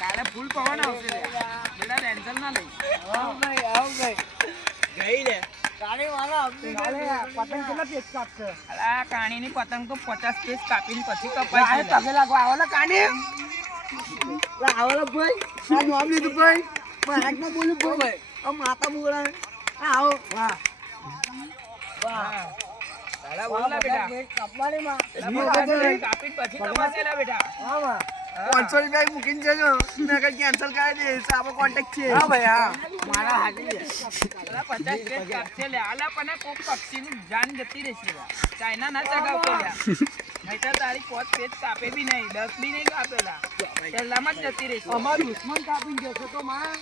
કાલે ફૂલ પવન આવશે બેટા ટેન્શન ના લઈ. પતંગ કેટલા પેજ કાપશે? આ કાણીની પતંગ તો 50 પેજ કાપીને પછી કપાય છે. પગે લાગવા આવો કાઢી આવો ભાઈ. આ નામ લીધું ભાઈ. મારા બોલું ભાઈ. માતા બોલા આવો. વાહ વાહ. દાડા બોલા બેટા. કપવાની માં કાપીને પછી કપાશે લા બેટા. હા વાહ. 500 રૂપિયા મૂકીને જજો. મેં કઈ કેન્સલ કરી દઈશ. આપણો કોન્ટેક્ટ છે. હા ભાઈ હા. મારા હાજી. 50 પેજ કાપશે લે. આલા પણ કોક પક્ષીનું જાન જતી રહેશે. ચાઇના ના ચગાવતો લ્યા. નહીં તો તારી 5 પેજ કાપે બી નહીં, 10 બી નહીં કાપેલા. પહેલામાં જ જતી રહેશે. અમારું દુશ્મન કાપીને જશે તો માં.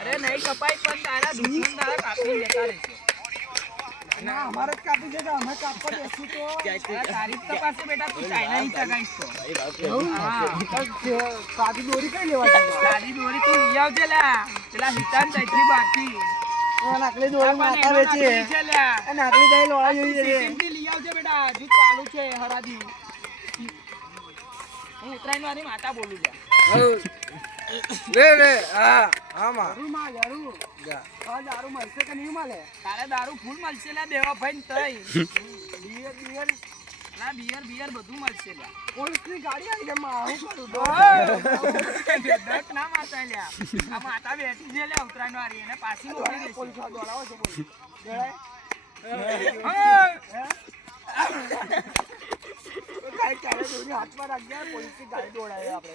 અરે નહીં કપાય પણ તારા દુશ્મન તારા કાપીને જતા રહેશે. ના અમારે જ કાપી જશે. અમે કાપવા દેશું તો તારીખ તપાસે બેટા તું ચાઇના ની ચગાઈશ તો. સાદી દોરી કઈ લેવા છે? સાદી દોરી તું લઈ આવજે લા. પેલા હિતાન ચૈત્રી બાકી નાકલી દોરી માતા વેચે. છે લ્યા. નાકલી દઈ લોળા જોઈ જશે. સિટીમથી લઈ આવજે બેટા. હજુ ચાલુ છે હરાજી. હું ઉત્તરાયણ વાળી માતા બોલું છું. રે હા હા માં માં દારૂ હા દારૂ મળશે કે નહીં મળે? તારે દારૂ ફૂલ મળશે લા દેવા ભાઈ તઈ. બિયર બિયર ના બિયર બધું મળશે લ્યા. પોલીસની ગાડી આવી જાય માં હું કરું દક ના માતા લ્યા. આ માતા બેઠી છે લ્યા ઉત્તરાયણ વાળી એને પાછી મોકલી દેશે. પોલીસ વાળો દોડાવો છે બોલ કાઈ ચાલે દોરી હાથમાં રાખજે. પોલીસની ગાડી દોડાવે આપણે.